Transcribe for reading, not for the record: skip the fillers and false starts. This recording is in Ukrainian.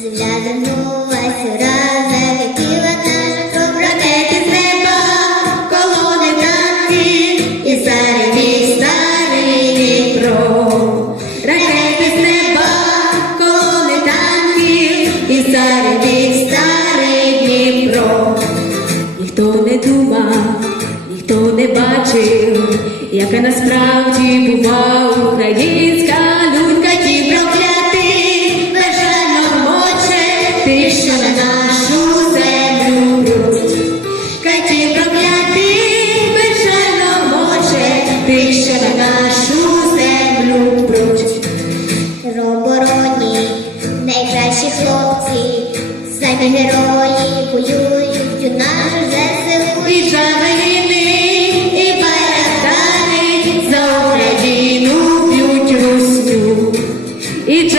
Зглянулась ураз, залетіла наша ракети з неба, колони танків і заревів старий Дніпро. Ракети з неба, колони танків і заревів старий Дніпро. Ніхто не думав, ніхто не бачив, яка насправді була українська людь. Катів проклятий, безжально моче, ти, що на нашу землю пруть. Катів проклятий, безжально моче, ти, що на нашу землю пруть. Робороні, найкращі хлопці, самі герої воюють у нашу ЗСУ. І джавеліни, і байрактари за Україну б'ють русню. І